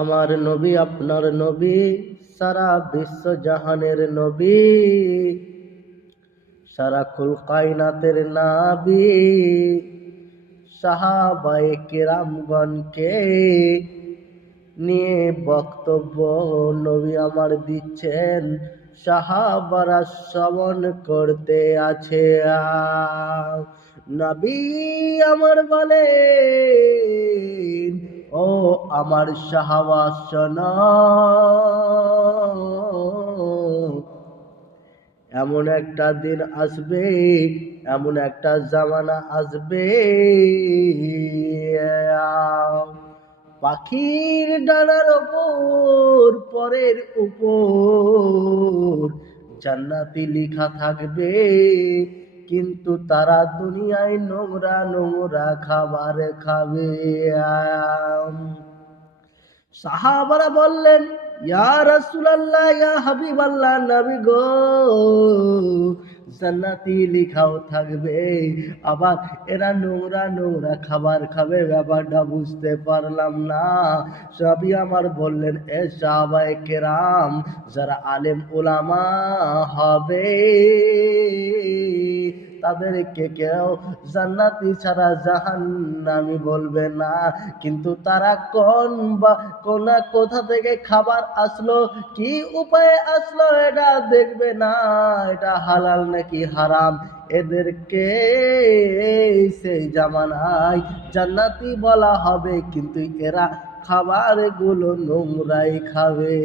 আমার নবী আপনার নবী, সারা বিশ্ব জাহানের নবী, সারা কুল কায়নাতের নবী। সাহাবায়ে কেরামগণকে নিয়ে বক্তব্য নবী আমার দিচ্ছেন, সাহাবারা শ্রবণ করতে আছে। নবী আমার বলেন, ও আমার সাহাবা শোনো, এমন একটা দিন আসবে, এমন একটা জামানা আসবে, পাখির ডানার উপর, পরের উপর জান্নাতি লেখা থাকবে, কিন্তু তারা দুনিয়ায় নোংরা নোংরা খাবার খাবে। সাহাবারা বললেন, ইয়া রাসূলুল্লাহ, ইয়া হাবিবাল্লাহ, নবী গো, জান্নাতি লেখাও থাকবে, আবার এরা নোংরা নোংরা খাবার খাবে, ব্যাপারটা বুঝতে পারলাম না। সবই আমার বললেন, এ সাহাবায়ে কেরাম, যারা আলেম উলামা হবে তাদেরকে কেউ জান্নাতি ছাড়া জাহান্নামী বলবে না, কিন্তু তারা কোথা থেকে খাবার আসলো, কি উপায়ে আসলো, এটা দেখবে না, এটা হালাল নাকি হারাম। এদেরকে সেই জামানায় জান্নাতি বলা হবে, কিন্তু এরা খাবারগুলো নোংরাই খাবে।